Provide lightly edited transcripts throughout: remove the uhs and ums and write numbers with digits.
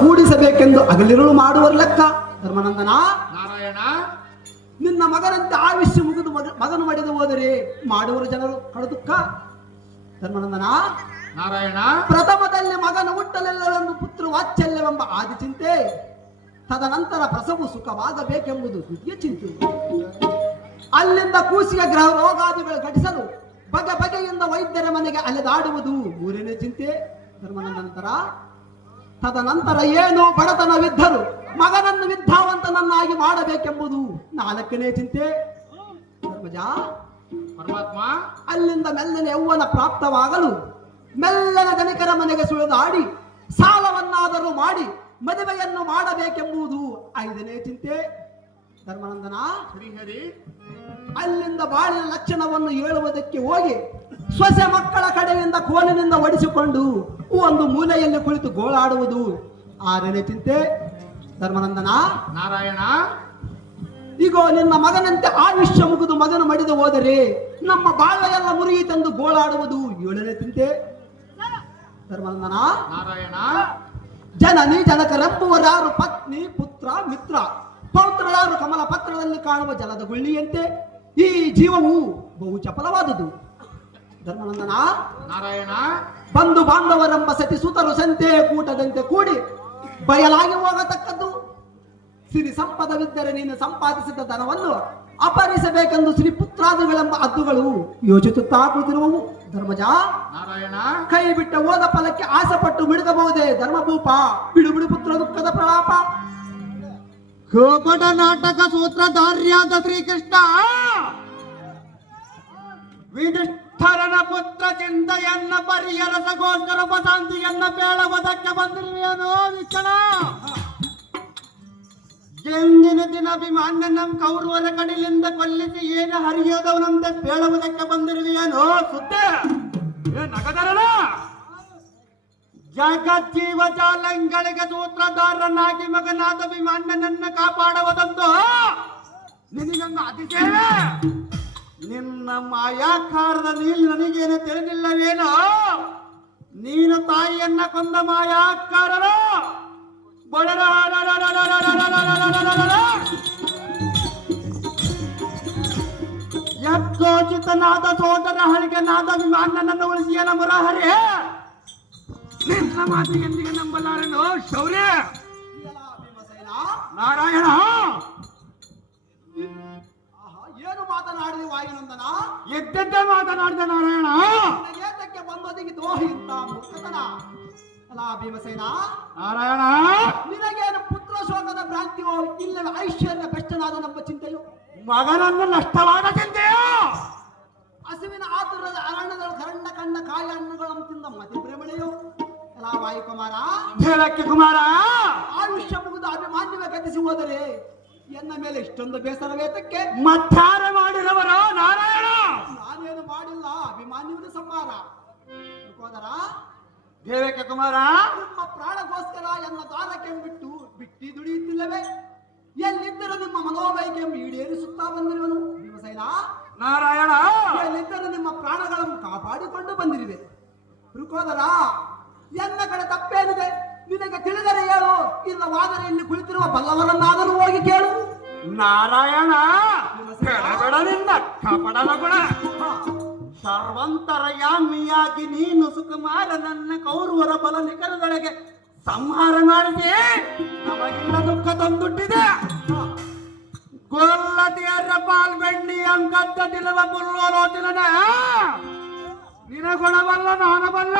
ಕೂಡಿಸಬೇಕೆಂದು ಹಗಲಿರುಳು ಮಾಡುವ ಲೆಕ್ಕ. ಧರ್ಮನಂದನ, ನಾರಾಯಣ, ನಿನ್ನ ಮಗನಂತೆ ಆಯುಷ್ಯ ಮುಗಿದು ಮಗನು ಮಡಿದು ಹೋದರೆ ಮಾಡುವರು ಜನರು ಕಡುದುಃಖ. ಧರ್ಮನಂದನ, ನಾರಾಯಣ, ಪ್ರಥಮದಲ್ಲಿ ಮಗನು ಹುಟ್ಟಲೆಲ್ಲವೆಂದು ಪುತ್ರ ವಾತ್ಸಲ್ಯವೆಂಬ ಆದಿ ಚಿಂತೆ, ತದನಂತರ ಪ್ರಸವು ಸುಖವಾಗಬೇಕೆಂಬುದು ದ್ವಿತೀಯ ಚಿಂತೆ. ಅಲ್ಲಿಂದ ಕೂಸಿಗೆ ಗ್ರಹ ರೋಗಾದಿಗಳು ಘಟಿಸಲು ಬಗೆ ಬಗೆಯಿಂದ ವೈದ್ಯರ ಮನೆಗೆ ಅಲೆದಾಡುವುದು ಮೂರನೇ ಚಿಂತೆ. ಧರ್ಮನಂತರ ತದನಂತರ ಏನು ಬಡತನವಿದ್ದರು ಮಗನನ್ನು ವಿದ್ಯಾವಂತನನ್ನಾಗಿ ಮಾಡಬೇಕೆಂಬುದು ನಾಲ್ಕನೇ ಚಿಂತೆ. ಧರ್ಮಜ, ಪರಮಾತ್ಮ, ಅಲ್ಲಿಂದ ಮೆಲ್ಲನೆ ಯೌವನ ಪ್ರಾಪ್ತವಾಗಲು ಮೆಲ್ಲನ ಧನಿಕರ ಮನೆಗೆ ಸುಳಿದಾಡಿ ಸಾಲವನ್ನಾದರೂ ಮಾಡಿ ಮದುವೆಯನ್ನು ಮಾಡಬೇಕೆಂಬುದು ಐದನೇ ಚಿಂತೆ. ಧರ್ಮನಂದನ, ಶ್ರೀಹರಿ, ಅಲ್ಲಿಂದ ಬಾಳಿನ ಲಕ್ಷಣವನ್ನು ಹೇಳುವುದಕ್ಕೆ ಹೋಗಿ ಸೊಸೆ ಮಕ್ಕಳ ಕಡೆಯಿಂದ ಕೋಲಿನಿಂದ ಒಡಿಸಿಕೊಂಡು ಒಂದು ಮೂಲೆಯಲ್ಲಿ ಕುಳಿತು ಗೋಳಾಡುವುದು ಆರನೇ ಚಿಂತೆ. ಧರ್ಮನಂದನ, ನಾರಾಯಣ, ಈಗ ನಿನ್ನ ಮಗನಂತೆ ಆಯುಷ್ಯ ಮುಗಿದು ಮಗನು ಮಡಿದು ಹೋದರೆ ನಮ್ಮ ಬಾಳೆಲ್ಲ ಮುರಿಯಿತೆಂದು ಗೋಳಾಡುವುದು ಏಳನೇ ಚಿಂತೆ. ಧರ್ಮನಂದನ, ನಾರಾಯಣ, ಜನನಿ ಜನಕರೆಂಬುವರಾರು ಪತ್ನಿ ಪುತ್ರ ಮಿತ್ರ ಪೌತ್ರರಾರು ಕಮಲ ಪತ್ರದಲ್ಲಿ ಕಾಣುವ ಜಲದ ಗುಳ್ಳಿಯಂತೆ ಈ ಜೀವವು ಬಹು ಚಪಲವಾದುದು. ಧರ್ಮನಂದನ, ನಾರಾಯಣ, ಬಂಧು ಬಾಂಧವರೆಂಬ ಸತಿ ಸುತರು ಸಂತೆ ಕೂಟದಂತೆ ಕೂಡಿ ಬಯಲಾಗಿ ಹೋಗತಕ್ಕದ್ದು. ಸಿರಿ ಸಂಪದವಿದ್ದರೆ ನೀನು ಸಂಪಾದಿಸಿದ ಧನವನ್ನು ಅಪಹರಿಸಬೇಕೆಂದು ಶ್ರೀ ಪುತ್ರಾದಿಗಳೆಂಬ ಹದ್ದುಗಳು ಯೋಚಿಸುತ್ತಾ ಕೂತಿರುವವು. ಧರ್ಮಜ, ನಾರಾಯಣ, ಕೈ ಬಿಟ್ಟ ಹೋದ ಫಲಕ್ಕೆ ಆಸೆಪಟ್ಟು ಬಿಡುಗಬಹುದೇ ಧರ್ಮಭೂಪ, ಬಿಡು ಬಿಡು ಪುತ್ರ ದುಃಖದ ಪ್ರಲಾಪ. ಕೋಪಟ ನಾಟಕ ಸೂತ್ರಧಾರ್ಯಾದ ಶ್ರೀಕೃಷ್ಣ ವಿಧಿಷ್ಠರನ ಪುತ್ರ ಚಿಂತೆಯನ್ನ ಪರಿಹರಿಸಗೋಸ್ಕರ ಉಪಶಾಂತಿಯನ್ನ ಬೇಳುವುದಕ್ಕೆ ಬಂದಿರುವೆಯೇನೋ ವಿಠಲ. ಎಂದಿನ ದಿನ ಅಭಿಮಾನ್ಯ ನಮ್ಮ ಕೌರವರ ಕಡಿಲಿಂದ ಕೊಲ್ಲಿಸಿ ಏನು ಹರಿಯೋದವನಂತೆ ಬೇಳುವುದಕ್ಕೆ ಬಂದಿರುವೆಯೇನೋ ಸುದ್ದಿ ನಗದರನ ಜಗಜ್ಜೀವ ಜಾಲಂಗಳಿಗೆ ಸೂತ್ರಧಾರನಾಗಿ ಮಗನಾದ ಅಭಿಮಾನ್ಯನನ್ನ ಕಾಪಾಡುವುದೊಂದು ನಿನಗಂಗ ಅತಿಶಯವೇ. ನಿನ್ನ ಮಾಯಾಕಾರದ ನೀನು ನನಗೇನು ತಿಳಿದಿಲ್ಲವೇನೋ. ನೀನು ತಾಯಿಯನ್ನ ಕೊಂದ ಮಾಯಾಕಾರರು ಯಜ್ಞೋಚಿತನಾದ ಸೋದರ ಹಳಿಗನಾದ ಅಭಿಮಾನ್ಯನನ್ನು ಉಳಿಸಿಯನ ಮುರಹರಿ ನಿನ್ನ ಮಾತಿಗೆಂದಿಗೆ ನಂಬಲಾರನು ಶೌರ್ಯ. ನಾರಾಯಣ, ಏನು ಮಾತನಾಡಿದೆ ವಾಯುನಂದನ? ಎದ್ದೆದ್ದ ಮಾತನಾಡಿದ ನಾರಾಯಣ. ಏತಕ್ಕೆ ಬಂದೊದಗಿ ದೋಹಿ ಇಂತ ಮೂರ್ಖತನ? ಅಲ್ಲ ಭೀಮಸೇನ, ನಾರಾಯಣ, ನಿನಗೇನು ಪುತ್ರ ಶೋಕದ ಭ್ರಾಂತಿಯೋ ಇಲ್ಲವೇ ಐಶ್ವರ್ಯ ಬೆಷ್ಟನಾದ ನಮ್ಮ ಚಿಂತೆಯೋ? ಮಗನನ್ನು ನಷ್ಟವಾದ ಚಿಂತೆಯೋ? ಹಸುವಿನ ಆತುರದ ಅರಣ್ಯದ ಕರಂಡ ಕಂಡ ಕಾಯ ಹಣ್ಣುಗಳನ್ನು ತಿಂದ ಮತಿ ಪ್ರೇಮಳೆಯೋ? ಅಲ್ಲ ವಾಯುಕುಮಾರ, ಹೇಳಕ್ಕೆ ಕುಮಾರ, ಆಯುಷ್ಯ ಮುಗಿದು ಅಭಿಮಾನ್ಯವೇ ಗತಿಸಿ ಹೋದರೆ ಎನ್ನ ಮೇಲೆ ಇಷ್ಟೊಂದು ಬೇಸರವೇತಕ್ಕೆ? ಮತ್ತಾರ ಮಾಡಿದವರು ನಾರಾಯಣ. ನಾನೇನು ಮಾಡಿಲ್ಲ, ಅಭಿಮಾನ್ಯವನ್ನು ಸಂಹಾರ ಹೋದರ ದೇವಕ್ಕೆ ಕುಮಾರ, ನಿಮ್ಮ ಪ್ರಾಣಗೋಸ್ಕರ ಎನ್ನ ದಾರಕ್ಕೆ ಬಿಟ್ಟಿ ದುಡಿಯುತ್ತಿಲ್ಲವೇ? ಎಲ್ಲಿದ್ದರೂ ನಿಮ್ಮ ಮನೋಬೈಗೆ ಈಡೇರಿಸುತ್ತಾ ಬಂದಿರುವನು ಭೀಮಸೇನ. ನಾರಾಯಣ, ಎಲ್ಲಿದ್ದರೂ ನಿಮ್ಮ ಪ್ರಾಣಗಳನ್ನು ಕಾಪಾಡಿಕೊಂಡು ಬಂದಿರುವೆ. ರುಕೋದರ, ಎನ್ನ ಕಡೆ ತಪ್ಪೇನಿದೆ? ನಿನಗೆ ತಿಳಿದರೆ ಹೇಳು, ಇಲ್ಲವಾದರೆ ಇಲ್ಲಿ ಕುಳಿತಿರುವ ಬಲ್ಲವರನ್ನಾದರೂ ಹೋಗಿ ಕೇಳು. ನಾರಾಯಣ, ಬೇಡನಿಂದ ಕಪಡಲ ಗುಣ ಸರ್ವಂತರಯಾಮಿಯಾಗಿ ನೀನು ಸುಕುಮಾರ ನನ್ನ ಕೌರವರ ಬಲ ನಿಖರದೊಳಗೆ ಸಂಹಾರ ಮಾಡಿದೆ. ನಮಗಿಲ್ಲ ದುಃಖ ತಂದುಟ್ಟಿದೆ. ಗೊಲ್ಲತಿಯರ ಪಾಲ್ಬೆಣ್ಣಿ ಅಂಕದ್ದ ತಿಲವ ಪುಲ್ಲೋಲೋಚನ ನಿನ ಗುಣವಲ್ಲ ನಾನು ಬಲ್ಲ.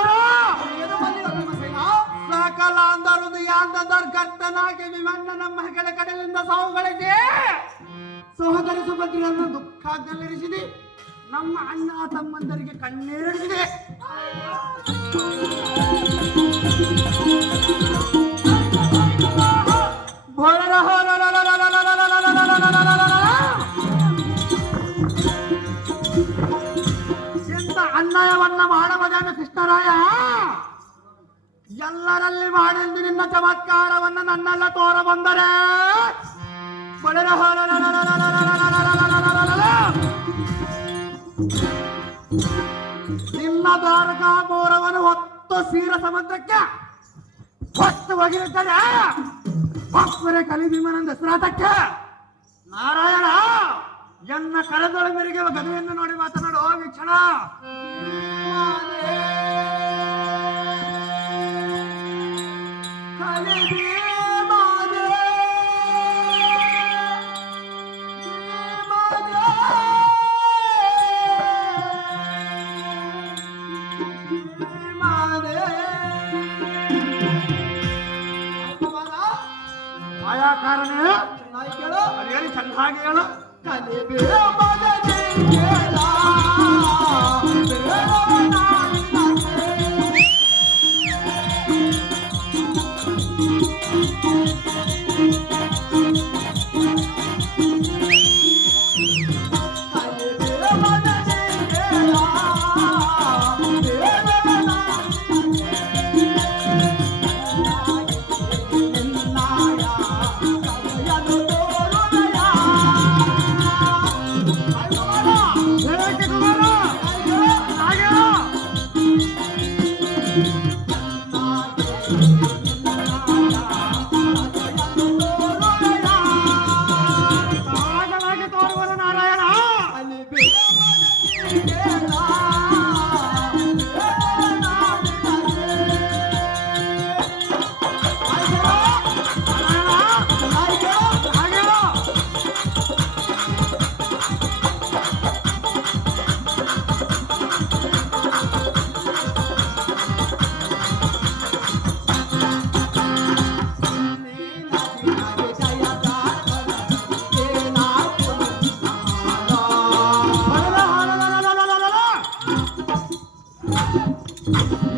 ಸಕಲ ಅಂದರು ಯಾಂದರ್ಗರ್ತನಾಗಿ ವಿಮನ್ನ ನಮ್ಮ ಹೆಗಲ ಕಡೆಯಿಂದ ಸಾವುಗಳಿಗೆ ಸಹೋದರಿ ಸುಭದ್ರನ್ನು ದುಃಖದಲ್ಲಿರಿಸಿದೆ. ನಮ್ಮ ಅಣ್ಣ ತಮ್ಮಂದರಿಗೆ ಕಣ್ಣೀರಿಡಿಸಿದೆ. ಎಂತ ಅನ್ಯಾಯವನ್ನ ಮಾಡಬಾರದು ಕೃಷ್ಣರಾಯ. ಎಲ್ಲರಲ್ಲಿ ಮಾಡಿದ್ದು ನಿನ್ನ ಚಮತ್ಕಾರವನ್ನು ನನ್ನೆಲ್ಲ ತೋರ ಬಂದರೆ ನಿನ್ನ ದ್ವಾರಕಾ ಪೌರವನ್ನು ಹೊತ್ತು ಕ್ಷೀರ ಸಮುದ್ರಕ್ಕೆ ಹೊತ್ತು ಹೋಗಿರುತ್ತಾರೆ ಭಕ್ತರೇ ಕಲಿಭೀಮನಂದ ಶ್ರಾತಕ್ಕೆ ನಾರಾಯಣ ಎನ್ನ ಕರೆದೊಳ ಮೇರೆಗೆ ಗದೆಯನ್ನು ನೋಡಿ ಮಾತನಾಡು ವೀಕ್ಷಣ. ಆಯಾ ಕಾರಣ ಅದೇನು ಚೆನ್ನಾಗಿ ಹೇಳು.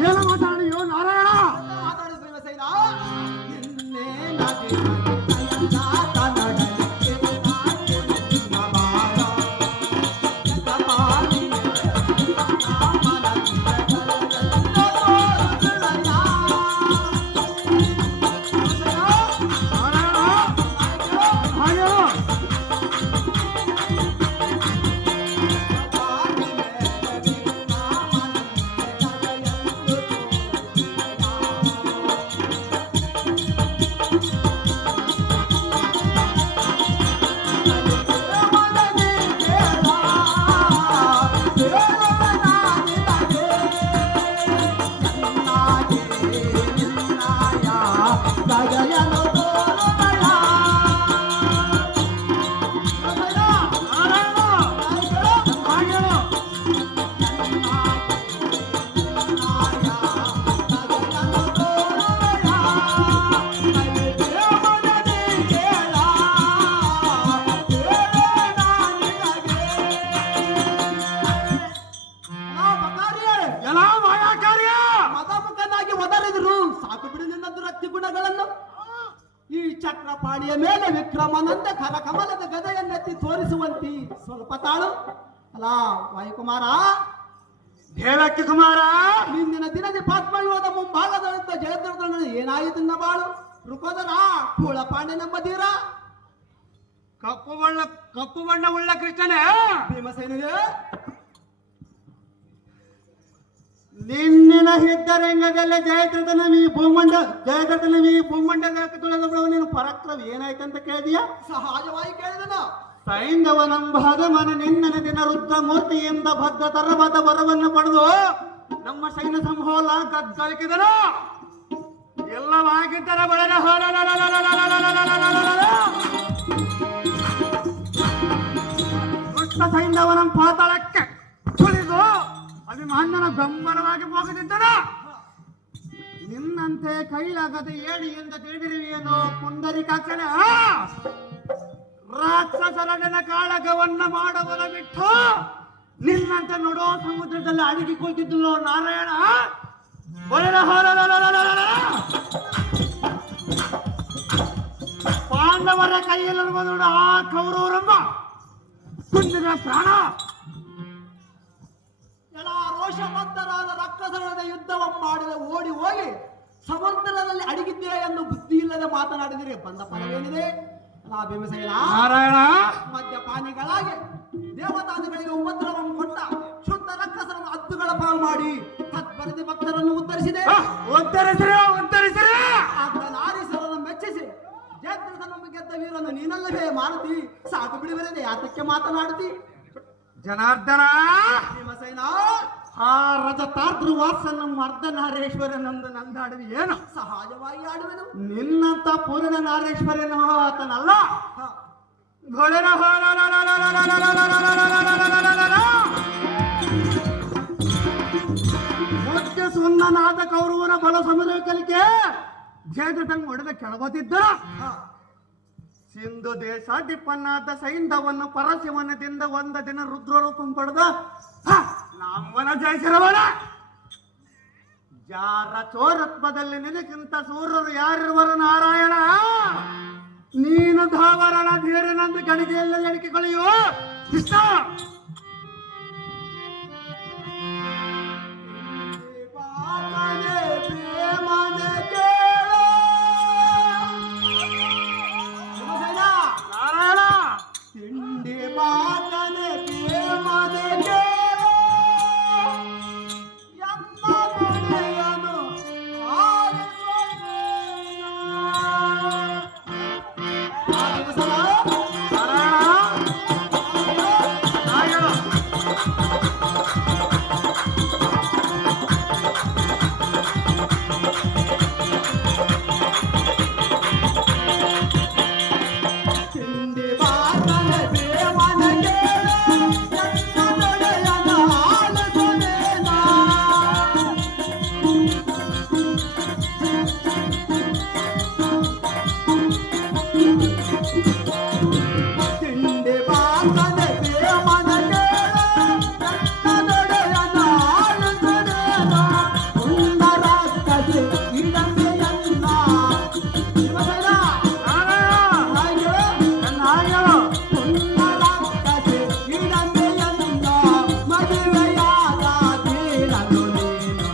ಏನು ಮಾತಾಡಿಯೋ ನಾರಾಯಣ? ಮಾತಾಡಿದ ಭೀಮಸೇನ ಈ ಚಕ್ರಪಾಣಿಯ ಮೇಲೆ ವಿಕ್ರಮನಂದ ಕರಕಮಲದ ಗದೆಯನ್ನೆತ್ತಿ ತೋರಿಸುವಂತಿ ಸ್ವಲ್ಪ ತಾಳು. ಅಲ್ಲ ವಾಯುಕುಮಾರ, ದೇವಕ್ಕೆ ಕುಮಾರ, ಇಂದಿನ ದಿನದ ಪದ್ಮವ್ಯೂಹದ ಮುಂಭಾಗದಲ್ಲಿದ್ದ ಜಯದ್ರಥನಲ್ಲಿ ಏನಾಯಿತು ಬಾಳು ರುಕೋದರ ಕೂಳ ಪಾಂಡ್ಯನೆಂಬ ಧೀರ ಕಪ್ಪು ಬಣ್ಣ ಉಳ್ಳ ಕೃಷ್ಣನೇ ಭೀಮಸೇನಿಗೆ ನಿನ್ನಿನ ಹಿದ್ದರಂಗದಲ್ಲಿ ಜಯದ್ರಥನ ಈ ಭೂಮಂಡದ ತುಳಿದವಳು ನೀನು ಪರಾಕ್ರಮ ಏನಾಯ್ತಂತ ಕೇಳಿದೀಯ? ಸಹಜವಾಗಿ ಕೇಳಿದನು. ಸೈಂಧವನಂಬಾದ ಮನ ನಿನ್ನನ ದಿನ ರುದ್ರಮೂರ್ತಿಯಿಂದ ಭದ್ರ ತರಬದ ವರವನ್ನು ಪಡೆದು ನಮ್ಮ ಸೈನ್ಯ ಸಂಹೋಲ ಗದ್ದಲಿಕಿದನು. ಎಲ್ಲವಾಗಿದ್ದರೆ ಬಳೆದ ದುಷ್ಟ ಸೈಂಧವನ ಪಾತಾಳಕ್ಕೆ ತುಳಿದು ಅಭಿಮಾನ್ಯನ ಬೆಂಬಲವಾಗಿ ಹೋಗದಿದ್ದನು. ನಿನ್ನಂತೆ ಕೈಲಾಗದೆ ಏಡಿ ಎಂದು ತಿಳಿದಿರುವೆಯೇನೋ ಪುಂಡರೀಕಾಕ್ಷನ. ರಾಕ್ಷಸರನ್ನ ಕಾಳಗವನ್ನ ಮಾಡುವುದ ಬಿಟ್ಟು ನಿನ್ನಂತೆ ನೋಡೋ ಸಮುದ್ರದಲ್ಲಿ ಅಡಗಿ ಕುಳಿತಿದ್ದಳು ನಾರಾಯಣ. ಪಾಂಡವರ ಕೈಯಲ್ಲಿರುವುದು ಆ ಕೌರವರಮ್ಮ ಕುಂದಿನ ಪ್ರಾಣ. ಎಲ್ಲ ರೋಷಬದ್ಧರಾದ ರಕ್ಕಸರದ ಯುದ್ಧವನ್ನು ಮಾಡಿದ ಓಡಿ ಹೋಗಿ ಸಮುದ್ರದಲ್ಲಿ ಅಡಗಿದ್ದೀರ ಎಂದು ಬುದ್ಧಿ ಇಲ್ಲದೆ ಮಾತನಾಡಿದರೆ ಬಂದ ಫಲವೇನಿದೆ? ಭೀಮಸೇನ ನಾರಾಯಣ, ಮದ್ಯಪಾನಿಗಳಾಗಿ ದೇವತಾದಿಗಳಿಗೆ ಉಪದ್ರವವನ್ನು ಕೊಟ್ಟ ಶುದ್ಧ ರಕ್ಕಸರನ್ನು ಹದ್ದುಗಳ ಪಾಲು ಮಾಡಿ ತತ್ಪರದಿ ಭಕ್ತರನ್ನು ಉತ್ತರಿಸಿದೆ. ಉತ್ತರಿಸಿರಿ. ಅರ್ಧನಾರೀಶ್ವರನ್ನು ಮೆಚ್ಚಿಸಿ ಜಯದ್ರಥನನ್ನು ಗೆದ್ದ ವೀರನು ನೀನಲ್ಲವೇ ಮಾರುತಿ? ಸಾಕು ಬಿಡುವರೆದೆ ಯಾತಕ್ಕೆ ಮಾತನಾಡುತ್ತಿ? ಜನಾರ್ದನ, ಭೀಮಸೇನ, ಆ ರಜತಾರ್ದ್ರ ವಾಸನ ಅರ್ಧನಾರೇಶ್ವರನೊಂದು ನಂದಾಡುವಿ ಏನು? ಸಹಜವಾಗಿ ಆಡುವೆನು. ನಿನ್ನಂತ ಪೂರ್ಣ ನಾರೇಶ್ವರನು ಆತನಲ್ಲ. ಹ, ಮುಖ್ಯ ಸುನ್ನನಾದ ಕೌರವನ ಬಲ ಸಮುದ್ರ ಕಲಿಕೆ ಜಯದ್ರಥನ್ ಹೊಡೆದ ಕೆಳಬತ್ತಿದ್ದ. ಹ. ಸಿಂಧು ದೇಶ ದಿಪ್ಪನ್ನಾದ ಸೈಂಧವನ್ನು ಪರಶಿವನದಿಂದ ಒಂದ ದಿನ ರುದ್ರರೂಪಂ ಪಡೆದ ನಮ್ಮನ ಜಯಿಸಿರವಣ. ಜಾರ ಚೋರತ್ವದಲ್ಲಿ ನಿನಕ್ಕಿಂತ ಸೂರರು ಯಾರಿರುವರು ನಾರಾಯಣ? ನೀನು ಧಾವರಣ ಧೀರನಂದು ಗಣಿಗೆಯಲ್ಲ ಎಣಿಕೆಗಳೆಯೋ ಕೃಷ್ಣ. ಬಾಬನೆ ಪ್ರೇಮನೆ ಕೇಳು. ಭೀಮಸೇನ, ನಾರಾಯಣ, ತಿಂಡಿ ಬಾಕನೆ ಪ್ರೇಮನೆ ಕೇಳು. ಎನ್ನ ನುಡಿಯನು ಆಲಿಸುವೆನು. ಭೀಮಸೇನ, ತಿಂಡಿ ಬಾಕನೆ ಪ್ರೇಮನೆ ಕೇಳು. ಎನ್ನ ನುಡಿಯನು ಆಲಿಸುವೆನು. ತಿಂಡಿ ಬಾಕನೆ ಪ್ರೇಮನೆ ಕೇಳು. ಎನ್ನ ನುಡಿಯನು ಆಲಿಸುವೆನು. ಉಂಡರಾಕ್ಷಸಿ ಇಡಂಬೆಯನ್ನ. ಭೀಮಸೇನ, ಉಂಡರಾಕ್ಷಸಿ ಇಡಂಬೆಯನ್ನ ಮದುವೆಯಾದ ತೀರಲು ನೀನು.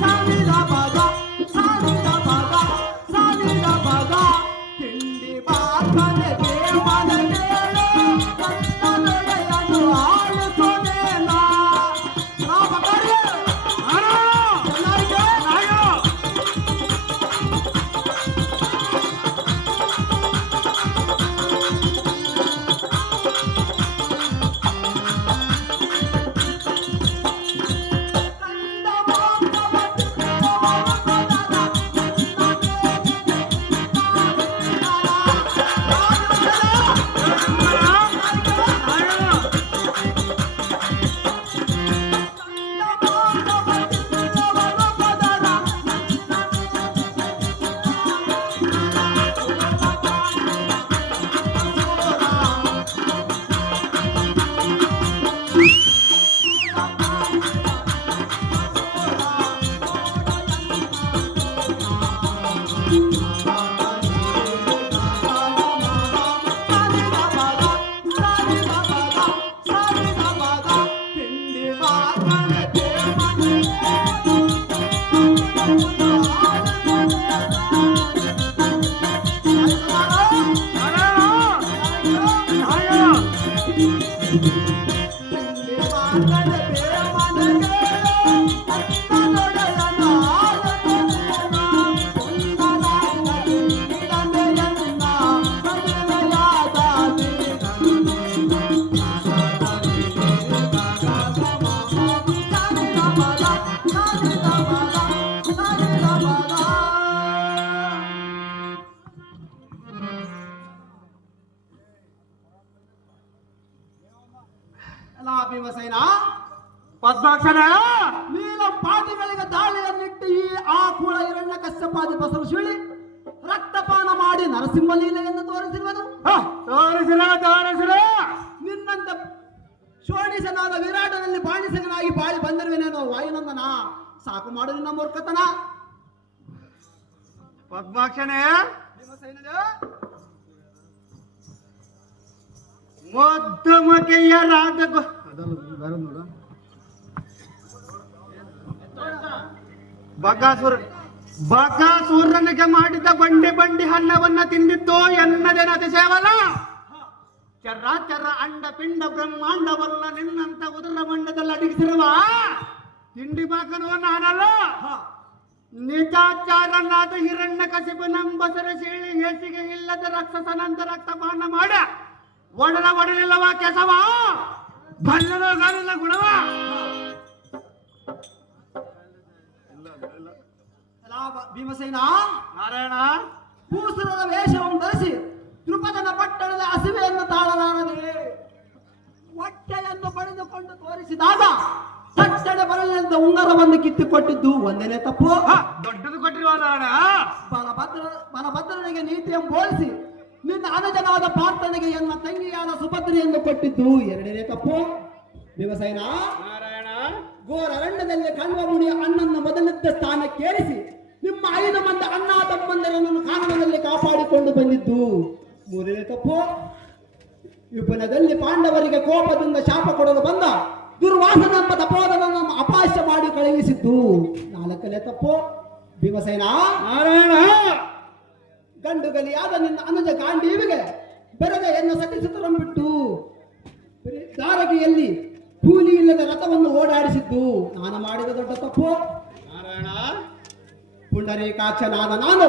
ಸಾವಿರ ಪದ, ಸಾವಿರ ಪದ, ಸಾವಿರ ಪದ. ತಿಂಡಿ ಬಾಕನೆ ಪ್ರೇಮನೆ ಕೇಳು. ಎನ್ನ ನುಡಿಯನು ಆಲಿಸುವೆನು. ರಾಮಕರಿ, ಚೆನ್ನಾಗಿದೆ. ಭೀಮಸೇನ, ಪದ್ಮಾಕ್ಷರ, ನೀಲ ಪಾಟಿಗಳಿಗೆ ದಾಳಿಯನ್ನಿಟ್ಟು ಈ ಆ ಕೂಳ ಹಿರಣ್ಯ ಕಶ್ಯಪಾದಿ ಬಸರು ಶಿಳಿ ರಕ್ತಪಾನ ಮಾಡಿ ನರಸಿಂಹ ಲೀಲೆಯನ್ನು ತೋರಿಸಿರುವುದು. ತೋರಿಸಿರ ನಿನ್ನಂತ ಶೋಣಿಸನಾದ ವಿರಾಟನಲ್ಲಿ ಬಾಣಿಸನಾಗಿ ಬಾಳಿ ಬಂದಿರುವೆನೇನೋ ವಾಯುನಂದನ. ಸಾಕು ಮಾಡು ನಿನ್ನ ಮೂರ್ಖತನ. ಪದ್ಮಾಕ್ಷನೇ, ಭೀಮಸೇನನ, ಮಧ್ಯಮಕೆಯ ರಾಧ ಬಗಾಸುರನಿಗೆ ಮಾಡಿದ ಬಂಡಿ ಬಂಡಿ ಅನ್ನವನ್ನ ತಿಂದಿದ್ದು ಎನ್ನದೇನ ಅತಿಶಯವಲ್ಲ. ಚರಾಚರ ಅಂಡ ಪಿಂಡ ಬ್ರಹ್ಮಾಂಡವಲ್ಲ ನಿನ್ನಂತ ಉದರ ಮಂಡದಲ್ಲಿ ಅಡಗಿಸಿರುವ ತಿಂಡಿ ಬಾಕನೋ ನಾನಲ್ಲ. ನಿಜಾಚಾರನಾದ ಹಿರಣ್ಯ ಕಸಿಪನಂಬಸರ ಶೀಳಿ ಹೇಸಿಗೆ ಇಲ್ಲದ ರಾಕ್ಷಸನಂತ ರಕ್ತಪಾನ ಮಾಡ ಒಡಲಿಲ್ಲವ ಕೆಸವ ಬಲ್ಲದ ಗಾಲಿನ ಗುಣವ. ಭೀಮಸೇನ ನಾರಾಯಣ ಭೂಸುರದ ವೇಷವನ್ನು ಧರಿಸಿ ದ್ರುಪದನ ಪಟ್ಟಣದ ಹಸಿವೆಯನ್ನು ತಾಳಲಾರದೆ ಹೊಟ್ಟೆಯನ್ನು ಪಡೆದುಕೊಂಡು ತೋರಿಸಿದಾಗ ತಟ್ಟಣೆ ಬರಲಿಲ್ಲದ ಉಂಗರವನ್ನು ಕಿತ್ತುಕೊಟ್ಟಿದ್ದು ಒಂದನೇ ತಪ್ಪು. ದೊಡ್ಡದು ಕೊಟ್ಟಿರುವ ನಾರಾಯಣ. ಬಲಭದ್ರನಿಗೆ ನೀತಿಯನ್ನು ಬೋಧಿಸಿ ನಿನ್ನ ಅನುಜನಾದ ಪಾರ್ಥನಿಗೆ ಎನ್ನ ತಂಗಿಯಾದ ಸುಭದ್ರೆಯನ್ನು ಕೊಟ್ಟಿದ್ದು ಎರಡನೇ ತಪ್ಪು. ಭೀಮಸೇನ ನಾರಾಯಣ ಘೋರ ಅರಣ್ಯದಲ್ಲಿ ಕಣ್ವ ಮುನಿಯ ಅಣ್ಣನ ಮೊದಲಿದ್ದ ಸ್ಥಾನಕ್ಕೇರಿಸಿ ನಿಮ್ಮ 5 ಮಂದಿ ಅಣ್ಣ ತಮ್ಮಂದಿರನ್ನು ಕಾನನದಲ್ಲಿ ಕಾಪಾಡಿಕೊಂಡು ಬಂದಿದ್ದು ಮೂರನೇ ತಪ್ಪು. ಯುಪನದಲ್ಲಿ ಪಾಂಡವರಿಗೆ ಕೋಪದಿಂದ ಶಾಪ ಕೊಡಲು ಬಂದ ದುರ್ವಾಸನ ಎಂಬ ತಪೋದನನ್ನು ಅಪಾಸ್ಯ ಮಾಡಿ ಕಳುಹಿಸಿದ್ದು 4ನೇ ತಪ್ಪು. ಭೀಮಸೇನ ನಾರಾಯಣ ಗಂಡುಗಲಿಯಾದ ನಿನ್ನ ಅನುಜ ಗಾಂಡೀವಿಗೆ ಬೆರೆದ ಎನ್ನ ಸತಿಸುತ್ತರನ್ನು ದಾರಗಿಯಲ್ಲಿ ಕೂಲಿ ಇಲ್ಲದ ರಥವನ್ನು ಓಡಾಡಿಸಿದ್ದು ನಾನು ಮಾಡಿದ ದೊಡ್ಡ ತಪ್ಪು. ನಾರಾಯಣ ಪುಂಡರೀಕಾಕ್ಷನಾದ ನಾನು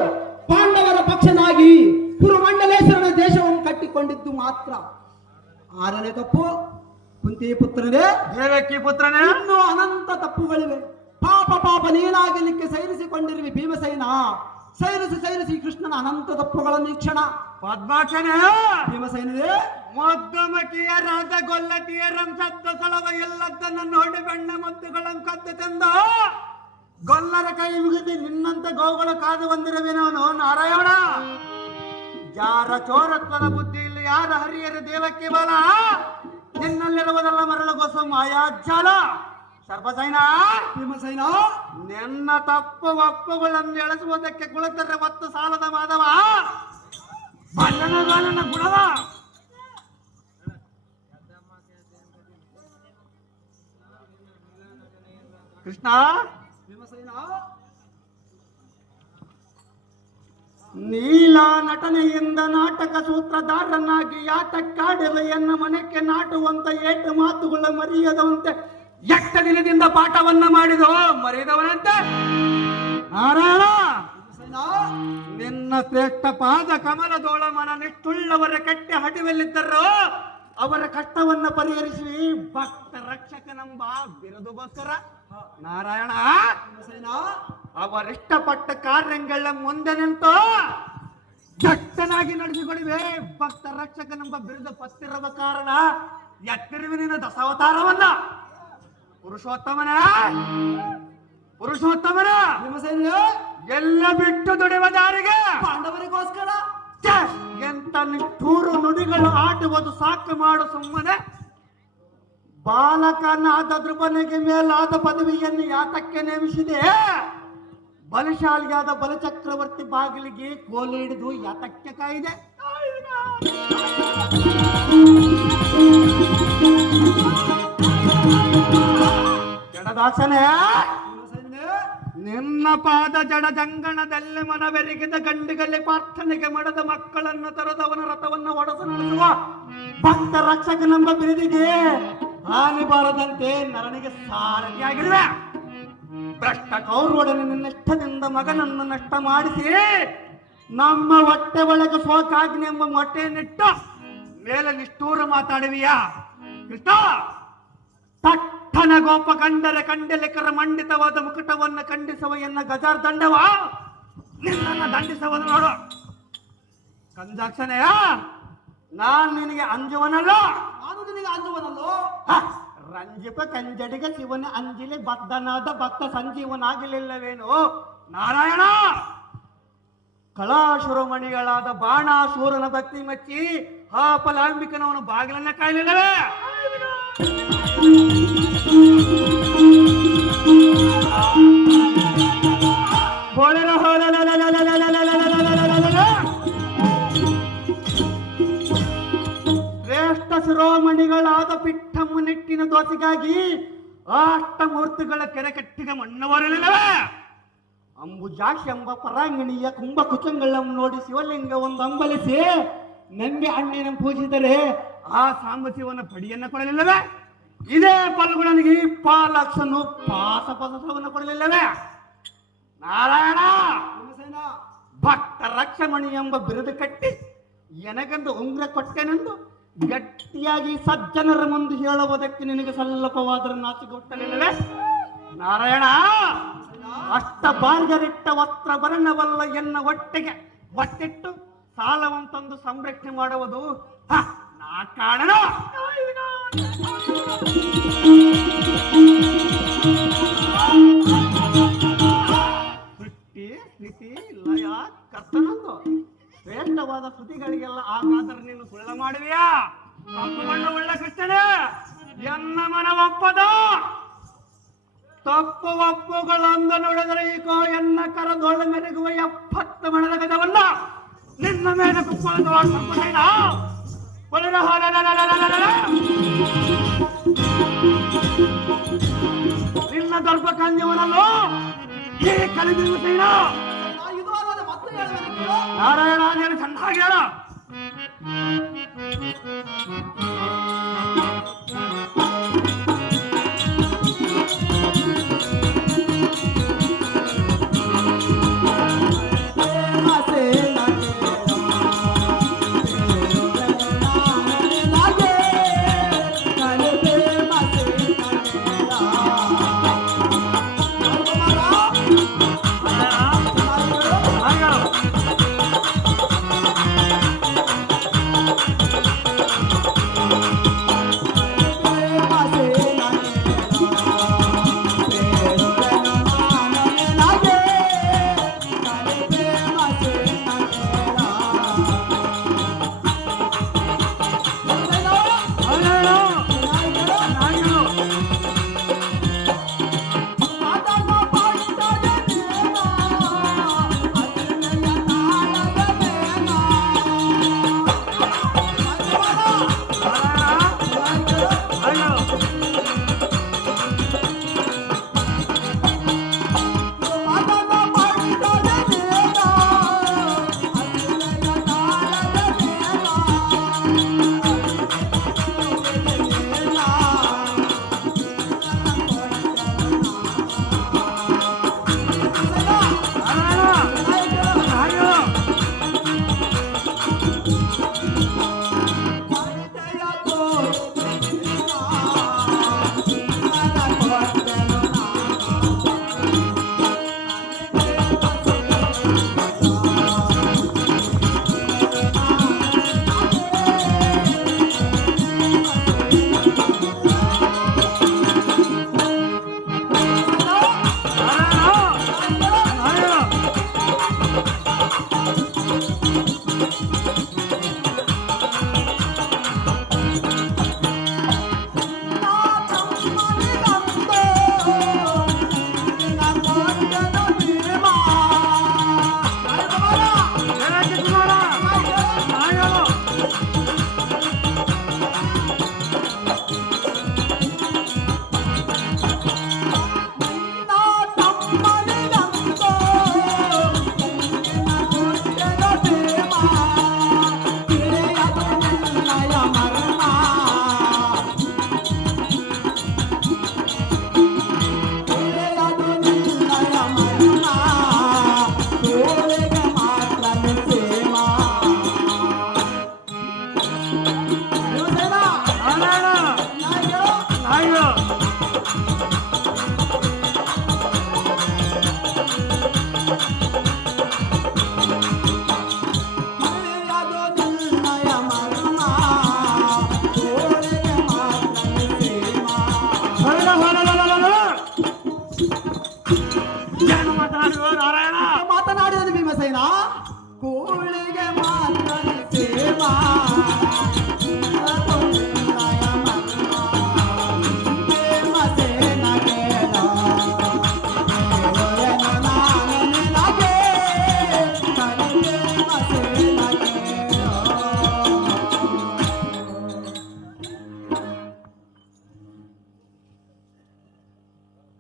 ಪಾಂಡವರ ಪಕ್ಷನಾಗಿ ಕುರುಮಂಡಲೇಶ್ವರನ ದೇಶವನ್ನು ಕಟ್ಟಿಕೊಂಡಿದ್ದು ಮಾತ್ರ 6ನೇ ತಪ್ಪು. ಕುಂತಿ ಪುತ್ರನೇ ದೇವಕಿ ಪುತ್ರನೇ ಇನ್ನೂ ಅನಂತ ತಪ್ಪುಗಳಿವೆ. ಪಾಪ ನೀನಾಗಲಿಕ್ಕೆ ಸೈರಿಸಿಕೊಂಡಿರುವೆ ಭೀಮಸೇನ. ಸೈರಿಸಿ ಕೃಷ್ಣನ ಅನಂತ ತಪ್ಪುಗಳನ್ನು ಈ ಕ್ಷಣ. ಪದ್ಮಾಕ್ಷನೇ ಭೀಮಸೇನರೇ ಮದ್ದಮಕಿಯರಾದ ಗೊಲ್ಲತಿಯರಂ ಸತ್ತ ಸಲವ ಎಲ್ಲದ್ದನ್ನು ನೋಡಿ ಬೆಣ್ಣ ಮುತ್ತುಗಳಂ ಕದ್ದು ತಂದ ಗೊಲ್ಲರ ಕೈ ಮುಗಿದು ನಿನ್ನಂತ ಗೋವುಗಳ ಕಾದು ಬಂದಿರುವೆನವನು ನಾರಾಯಣ. ಯಾರ ಚೋರತ್ವದ ಬುದ್ಧಿ ಇಲ್ಲಿ ಯಾರ ಹರಿಯರ ದೇವಕ್ಕೆ ಬಲ ನಿನ್ನಲ್ಲಿರುವುದಲ್ಲ ಮರಳಗೊಸ ಮಾಯಾಜಾಲ. ಸರ್ಪಸೈನ ಭೀಮಸೇನ ನಿನ್ನ ತಪ್ಪು ಒಪ್ಪುಗಳನ್ನು ಎಳೆಸುವುದಕ್ಕೆ ಕುಳಿತರೆ ಮತ್ತು ಸಾಲದ ಮಾಧವ ಬಲ್ಲನ ಗುಣವ. ಕೃಷ್ಣ ಭೀಮಸೇನ ನೀಲ ನಟನೆಯಿಂದ ನಾಟಕ ಸೂತ್ರಧಾರನಾಗಿ ಯಾತಕ್ಕಾಡಿವೆ ಎನ್ನ ಮನಕ್ಕೆ ನಾಟುವಂತ ಏಟು ಮಾತುಗಳ ಮರೆಯದಂತೆ ಎಟ್ಟ ದಿನದಿಂದ ಪಾಠವನ್ನ ಮಾಡಿದೋ ಮರೆಯದವನಂತೆ ನಾರಾಯಣ. ನಿನ್ನ ಶ್ರೇಷ್ಠ ಪಾದ ಕಮಲದೋಳಮನ ನಿಷ್ಠುಳ್ಳವರ ಕೆಟ್ಟ ಹಟಿವೆಲ್ಲಿದ್ದರೋ ಅವರ ಕಷ್ಟವನ್ನ ಪರಿಹರಿಸಿ ಭಕ್ತ ರಕ್ಷಕನೆಂಬ ಬಿರುದುಗೋಸ್ಕರ ನಾರಾಯಣ ಅವರಿಷ್ಟಪಟ್ಟ ಕಾರ್ಯಗಳ ಮುಂದೆ ನಿಂತು ಜಟ್ಟನಾಗಿ ನಡೆಸಿಕೊಡಿವೆ ಭಕ್ತ ರಕ್ಷಕನೆಂಬ ಬಿರುದು ಪತ್ತಿರದ ಕಾರಣ ಎತ್ತಿರುವೆ ನಿನ್ನ ದಶಾವತಾರವನ್ನ. ಪುರುಷೋತ್ತಮನ ಭೀಮಸೇನ ಎಲ್ಲ ಬಿಟ್ಟು ದುಡಿಯುವ ದಾರಿಗೆ ಪಾಂಡವರಿಗೋಸ್ಕರ ಎಂತ ನಿಷ್ಠೂರು ನುಡಿಗಳು ಆಡುವುದು ಸಾಕು ಮಾಡು ಸುಮ್ಮನೆ. ಬಾಲಕನಾದ ಧ್ರುವನಿಗೆ ಮೇಲಾದ ಪದವಿಯನ್ನು ಯಾತಕ್ಕೆ ನೇಮಿಸಿದೆ? ಬಲಶಾಲಿಯಾದ ಬಲಚಕ್ರವರ್ತಿ ಬಾಗಿಲಿಗೆ ಕೋಲು ಹಿಡಿದು ಯಾತಕ್ಕೆ ಕಾಯಿದೆ? ಜಡದಾಸನೇ ನಿನ್ನ ಪಾದ ಜಡ ಜಂಗಣದಲ್ಲಿ ಮನವೆರಗಿದ ಗಂಡಿಗಲ್ಲಿ ಪ್ರಾರ್ಥನೆಗೆ ಮಾಡದ ಮಕ್ಕಳನ್ನು ತರದವನ ರಥವನ್ನು ಒಡಸು ನಡೆಸುವ ಭಕ್ತ ರಕ್ಷಕನೆಂಬ ಬಿರುದಿಗೆ ಹಾನಿ ಬಾರದಂತೆ ನರನಿಗೆ ಸಾರಥಿಯಾಗಿರುವೆ. ಭ್ರಷ್ಟ ಕೌರವೊಡನೆ ನಿನ್ನಿಷ್ಟದಿಂದ ಮಗನನ್ನು ನಷ್ಟ ಮಾಡಿಸಿ ನಮ್ಮ ಹೊಟ್ಟೆ ಒಳಗೆ ಸೋಕಾಗ್ನಿ ಎಂಬ ಮೊಟ್ಟೆಯನ್ನಿಟ್ಟು ಮೇಲೆ ನಿಷ್ಠೂರ ಮಾತಾಡುವಿಯಾ ಕೃಷ್ಣ? ತಟ್ಟನ ಗೋಪ ಕಂಡರೆ ಕಂಡಲಿಕರ ಮಂಡಿತವಾದ ಮುಕುಟವನ್ನು ಖಂಡಿಸುವ ಎನ್ನ ಗಜಾರ್ ದಂಡವ ನಿನ್ನನ್ನು ದಂಡಿಸುವುದು ನೋಡು. ಕಂಜಾಕ್ಷನೆಯ ನಾನ್ ನಿನಗೆ ಅಂಜುವನಲ್ಲ, ನಾನು ನಿನಗೆ ಅಂಜುವನಲ್ಲೋ. ರಂಜಿಪ ಕಂಜಡಿಗೆ ಶಿವನ ಅಂಜಿಲಿ ಬದ್ಧನಾದ ಭಕ್ತ ಸಂಜೀವನಾಗಲಿಲ್ಲವೇನು ನಾರಾಯಣ? ಕಳಾಶುರಮಣಿಗಳಾದ ಬಾಣಾಶೂರನ ಭಕ್ತಿ ಮೆಚ್ಚಿ ಆ ಫಲಾಂಬಿಕನವನು ಬಾಗಿಲನ್ನ ಕಾಯಲಿಲ್ಲವೇ? ಶ್ರೇಷ್ಠ ಶಿರೋಮಣಿಗಳಾದ ಪಿಟ್ಟಮ್ಮ ನೆಟ್ಟಿನ ದೋಸೆಗಾಗಿ ಅಷ್ಟಮೂರ್ತಿಗಳ ಕೆರೆ ಕಟ್ಟಿಗೆ ಮಣ್ಣವರಲಿಲ್ಲವೇ? ಅಂಬುಜಾಕ್ಷಿ ಎಂಬ ಪರಾಂಗಣಿಯ ಕುಂಭ ಕುಚಂಗಳನ್ನು ನೋಡಿ ಶಿವಲಿಂಗ ಒಂದು ಅಂಬಲಿಸಿ ನಂಬಿ ಹಣ್ಣಿನ ಪೂಜಿಸಿದರೆ ಆ ಸಾಂಬಶಿವನ ಪಡಿಯನ್ನ ಕೊಡಲಿಲ್ಲವೇ? ಇದೇ ಫಲ್ಗುಣನಿಗೆ ಪಾಲಕ್ಷನು ಪಾಸಪಸವನ್ನು ಕೊಡಲಿಲ್ಲವೇ? ನಾರಾಯಣ ಭೀಮಸೇನ, ಭಕ್ತ ರಕ್ಷಮಣಿ ಎಂಬ ಬಿರುದು ಕಟ್ಟಿ ಎನಗಂದು ಉಂಗ್ರ ಕೊಟ್ಟೆನೆಂದು ಗಟ್ಟಿಯಾಗಿ ಸಜ್ಜನರ ಮುಂದೆ ಹೇಳುವುದಕ್ಕೆ ನಿನಗೆ ಸಲ್ಲಪವಾದರೂ ನಾಚಿಗೊಟ್ಟಲಿಲ್ಲವೇ? ನಾರಾಯಣ, ಅಷ್ಟ ಬಾರ್ಗರಿಟ್ಟ ವಸ್ತ್ರ ವರ್ಣವಲ್ಲ ಎನ್ನ ಹೊಟ್ಟೆಗೆ ಒಟ್ಟಿಟ್ಟು ಸಾಲವಂತಂದು ಸಂರಕ್ಷಣೆ ಮಾಡುವುದು ನಾ ಕಾರಣ. ಸೃಷ್ಟಿ ಸ್ಥಿತಿ ಲಯ ಕರ್ತನಂದು ಶ್ರೇಷ್ಠವಾದ ಶ್ರುತಿಗಳಿಗೆಲ್ಲ ಆಗಾದರೆ ನೀನು ಸುಳ್ಳ ಮಾಡುವಿಯಾ? ತಪ್ಪುಗೊಂಡ ಒಳ್ಳೆ ಕೃಷ್ಣನೇ, ಎನ್ನ ಮನವೊಪ್ಪದ ತಪ್ಪು ಒಪ್ಪುಗಳಂದ ನೋಡಿದರೆ ಈಗೋ ಎನ್ನ ಕರದೊಳ ಮೆರಗುವ 70 ಮಣದ ಗಜವನ್ನ ನಿನ್ನ ಮೇಲೆ ಕುಪ್ಪಳದ ನಿನ್ನ ದರ್ಭ ಕಂದ್ಯವನಲ್ಲೋ ಈ ಕಲಿಬಿರು ಸೈನ. ಇದು ಅಲ್ಲದೆ ಮತ್ತೆ ಹೇಳುವುದಕ್ಕೆ ಕೇಳು. ನಾರಾಯಣ ನೀನು ಚೆನ್ನಾಗಿ ಹೇಳ. ಮಾತನಾಡಿದ ಭೀಮಸೇನ, ಕೂಳಿಗೆ ಮಾತ್ರ ಸೇವಾ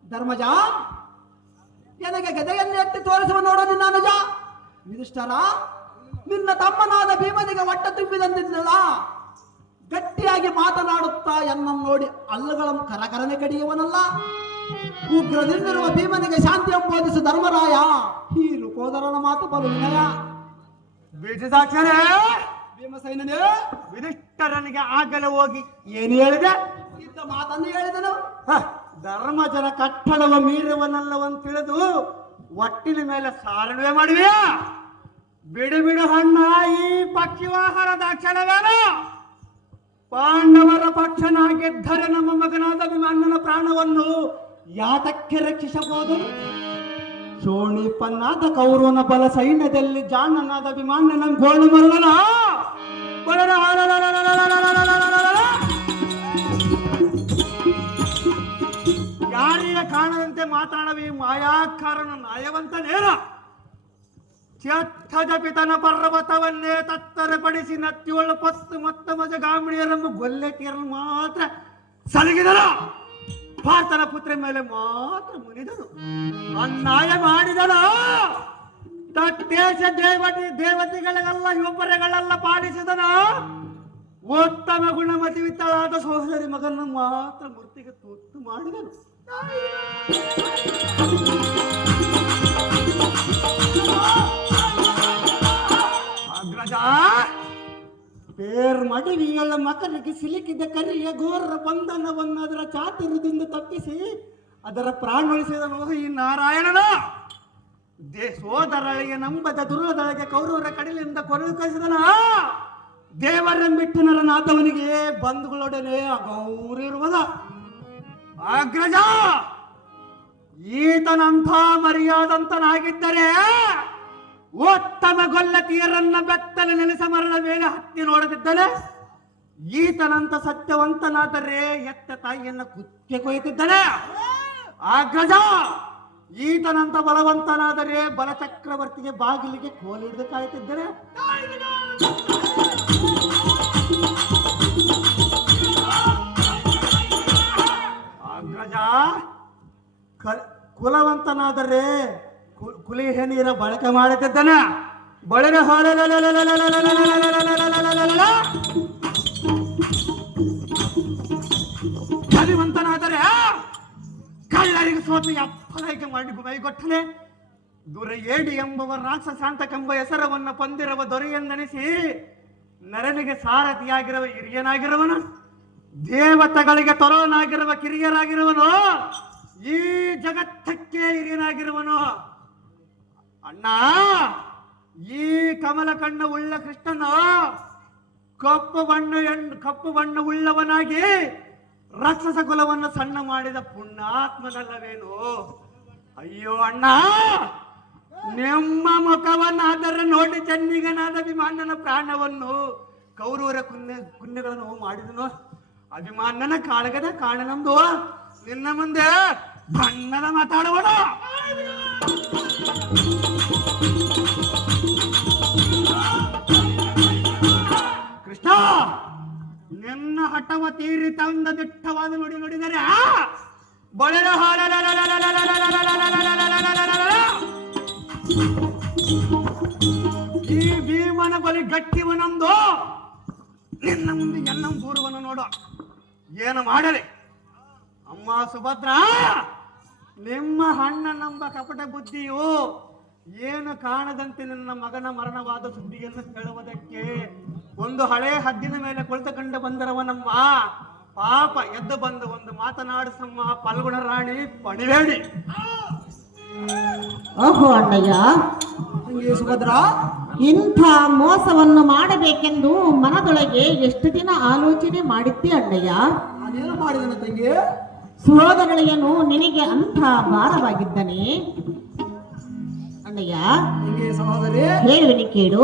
ಧರ್ಮಜ, ನನಗೆ ಗದೆಯನ್ನು ಎತ್ತಿ ತೋರಿಸುವ ನೋಡು ನಿನ್ನ ಅನುಜ ಯುಧಿಷ್ಠರ. ನಿನ್ನ ತಮ್ಮನಾದ ಭೀಮನಿಗೆ ಹೊಟ್ಟೆ ತುಂಬಿದಂದಿದ್ದಲ್ಲ, ಗಟ್ಟಿಯಾಗಿ ಮಾತನಾಡುತ್ತಾ ಎನ್ನನ್ನು ನೋಡಿ ಅಲ್ಲಗಳನ್ನು ಕರಕರನೆ ಕಡಿಯುವನಲ್ಲ. ಉಗ್ರದಿಂದಿರುವ ಭೀಮನಿಗೆ ಶಾಂತಿ ಬೋಧಿಸು ಧರ್ಮರಾಯ. ಹೀರು ಕೋದರನ ಮಾತು ಬಲು ವಿನಯ. ಬೀಜದಾಕ್ಷರೇ ಭೀಮಸೇನನೇ, ವಿನಿಷ್ಠರನಿಗೆ ಆಗಲೇ ಹೋಗಿ ಏನು ಹೇಳಿದೆ? ಇದ್ದ ಮಾತನ್ನು ಹೇಳಿದನು. ಧರ್ಮಜನ ಕಟ್ಟಡವ ಮೀರುವನಲ್ಲವಂತ ತಿಳಿದು ಒಟ್ಟಿನ ಮೇಲೆ ಸಾರಣೆ ಮಾಡುವೆಯಾ? ಬಿಡು ಬಿಡು ಹಣ್ಣ, ಈ ಪಕ್ಷಿವಾಹನದ ಕ್ಷಣವೇನು? ಪಾಂಡವರ ಪಕ್ಷನಾಗಿದ್ದರೆ ನಮ್ಮ ಮಗನಾದ ಅಭಿಮನ್ಯನ ಪ್ರಾಣವನ್ನು ಯಾತಕ್ಕೆ ರಕ್ಷಿಸಬಹುದು? ಶೋಣಿಪನ್ನಾದ ಕೌರವನ ಬಲ ಸೈನ್ಯದಲ್ಲಿ ಜಾಣನಾದ ಅಭಿಮನ್ಯನ ಗೋಳು ಮರುಗನ ಯಾರಿಗೆ ಕಾಣದಂತೆ ಮಾತಾಡವಿ ಮಾಯಾಕಾರನ ನಾಯವಂತನೇನ? ಪಿತನ ಪರ್ವತವನ್ನೇ ತತ್ತರಪಡಿಸಿ ನತ್ತಿಯೊಳ ಪತ್ತು ಮತ್ತ ಮಜ ಗಾಮಿಣಿಯರನ್ನು ಗೊಲ್ಲೆಟ್ಟಿಯರನ್ನು ಮಾತ್ರ ಸಲಗಿದರು. ಪಾರ್ಥನ ಪುತ್ರ ಮೇಲೆ ಮಾತ್ರ ಮುನಿದರು. ಅನ್ಯಾಯ ಮಾಡಿದನು. ತಟ್ಟೇಶ ದೇವತೆಗಳಿಗೆಲ್ಲ ಒಬ್ಬರೆಗಳೆಲ್ಲ ಪಾಲಿಸಿದನ. ಉತ್ತಮ ಗುಣಮತಿ ವಿತ್ತಳಾದ ಸಹೋದರಿ ಮಗನ ಮಾತ್ರ ಮೂರ್ತಿಗೆ ತುತ್ತು ಮಾಡಿದನು. ಅಗ್ರಜ, ಪೇರ್ ಮಡಿವಿಗಳ ಮಕನಿಗೆ ಸಿಲುಕಿದ ಕರಿಯ ಘೋರ ಬಂಧನವನ್ನು ಅದರ ಚಾತುರ್ಯದಿಂದ ತಪ್ಪಿಸಿ ಅದರ ಪ್ರಾಣ ಉಳಿಸಿದನು ಈ ನಾರಾಯಣನ. ಸೋದರಳಿಗೆ ನಂಬದ ದುರ್ಲದೊಳಗೆ ಕೌರವರ ಕಡಲಿಂದ ಕೊರಳು ಕಳಿಸಿದನ. ದೇವರೆಂಬಿಟ್ಟನರ ನಾಥವನಿಗೆ ಬಂಧುಗಳೊಡನೆ ಗೌರಿರುವುದ. ಅಗ್ರಜ, ಈತನಂಥ ಮರ್ಯಾದಂತನಾಗಿದ್ದರೆ ಉತ್ತಮ ಗೊಲ್ಲತಿಯರನ್ನ ಬೆತ್ತಲೆ ನೆಲೆಸ ಮರಳ ಮೇಲೆ ಹತ್ತಿ ನೋಡದಿದ್ದನೆ. ಈತನಂತ ಸತ್ಯವಂತನಾದರೆ ಎತ್ತ ತಾಯಿಯನ್ನ ಕುಕ್ಕೆ ಕೊಯ್ತಿದ್ದಾನೆ. ಅಗ್ರಜ, ಈತನಂತ ಬಲವಂತನಾದರೆ ಬಲಚಕ್ರವರ್ತಿಗೆ ಬಾಗಿಲಿಗೆ ಕೋಲಿಡಿದು ಕಾಯ್ತಿದ್ದರೆ. ಅಗ್ರಜ, ಕುಲವಂತನಾದರೆ ಕುಲಿಹೆ ನೀರ ಬಳಕೆ ಮಾಡುತ್ತಿದ್ದಾನೆ. ಬಳಿನ ಬಲಿವಂತನಾದರೆ ಕಳ್ಳರಿಗೆ ಸೋತು ಅಪ್ಪಲೈಕೆ ಮಾಡಿ ಬೈಗೊಟ್ಟನೆ. ದುರ ಏಡಿ ಎಂಬುವ ರಾಕ್ಷಸಾಂತಕೆಂಬ ಹೆಸರವನ್ನು ಹೊಂದಿರುವ ದೊರೆಯೆಂದೆನಿಸಿ ನರನಿಗೆ ಸಾರಥಿಯಾಗಿರುವ ಹಿರಿಯನಾಗಿರುವನು, ದೇವತೆಗಳಿಗೆ ತೊರೋನಾಗಿರುವ ಕಿರಿಯರಾಗಿರುವನು, ಈ ಜಗತ್ತಕ್ಕೆ ಹಿರಿಯನಾಗಿರುವನು. ಅಣ್ಣ, ಈ ಕಮಲ ಕಣ್ಣ ಉಳ್ಳ ಕೃಷ್ಣನ ಕಪ್ಪು ಬಣ್ಣ ಉಳ್ಳವನಾಗಿ ರಾಕ್ಷಸ ಕುಲವನ್ನು ಸಣ್ಣ ಮಾಡಿದ ಪುಣ್ಯಾತ್ಮನಲ್ಲವೇನು? ಅಯ್ಯೋ ಅಣ್ಣ, ನಿಮ್ಮ ಮುಖವನ್ನಾದರೆ ನೋಡಿ ಚೆನ್ನಿಗನಾದ ಅಭಿಮಾನನ ಪ್ರಾಣವನ್ನು ಕೌರವರ ಕುನ್ನೆಗಳನ್ನು ಮಾಡಿದನು. ಅಭಿಮಾನನ ಕಾಳಗದ ಕಾಣನಂದು ನಿನ್ನ ಮುಂದೆ ಬಣ್ಣದ ಮಾತಾಡುವಣ. ಕೃಷ್ಣ, ನಿನ್ನ ಹಠವ ತೀರಿ ತಂದ ದಿಟ್ಟವಾದ ನುಡಿ ನುಡಿದರೆ ಬಳೆದ ಈ ಭೀಮನ ಬಲಿ ಗಟ್ಟಿವನಂದು ನಿನ್ನ ಮುಂದೆ ಎಲ್ಲ ದೂರವನ್ನು ನೋಡು. ಏನು ಮಾಡಲಿ ಅಮ್ಮ ಸುಭದ್ರ, ನಿಮ್ಮ ಅಣ್ಣನೆಂಬ ಕಪಟ ಬುದ್ಧಿಯು ಏನು ಕಾಣದಂತೆ ನನ್ನ ಮಗನ ಮರಣವಾದ ಸುದ್ದಿಯನ್ನು ಹೇಳುವುದಕ್ಕೆ ಒಂದು ಹಳೆ ಹದ್ದಿನ ಮೇಲೆ ಕುಳಿತುಕೊಂಡು ಬಂದರವನಮ್ಮ. ಪಾಪ ಎದ್ದು ಬಂದು ಒಂದು ಮಾತನಾಡಿಸಮ್ಮ ಪಲ್ಗುಣ ರಾಣಿ ಪಣಿಬೇಡಿ. ಓಹೋ ಅಣ್ಣಯ್ಯ, ಸುಭದ್ರ, ಇಂಥ ಮೋಸವನ್ನು ಮಾಡಬೇಕೆಂದು ಮನದೊಳಗೆ ಎಷ್ಟು ದಿನ ಆಲೋಚನೆ ಮಾಡಿದ್ದೆ ಅಣ್ಣಯ್ಯ. ನಾನೇನು ಮಾಡಿದನ ತಂಗಿ? ಸಹೋದರಳಿಯನು ನಿನಗೆ ಅಂಥ ಭಾರವಾಗಿದ್ದಾನೆ ಅಣ್ಣಯ್ಯ. ತಂಗಿ ಸಹೋದರಿ, ಹೇಳುವಿನಿ ಕೇಳು.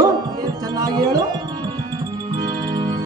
ಚೆನ್ನಾಗಿ ಹೇಳು.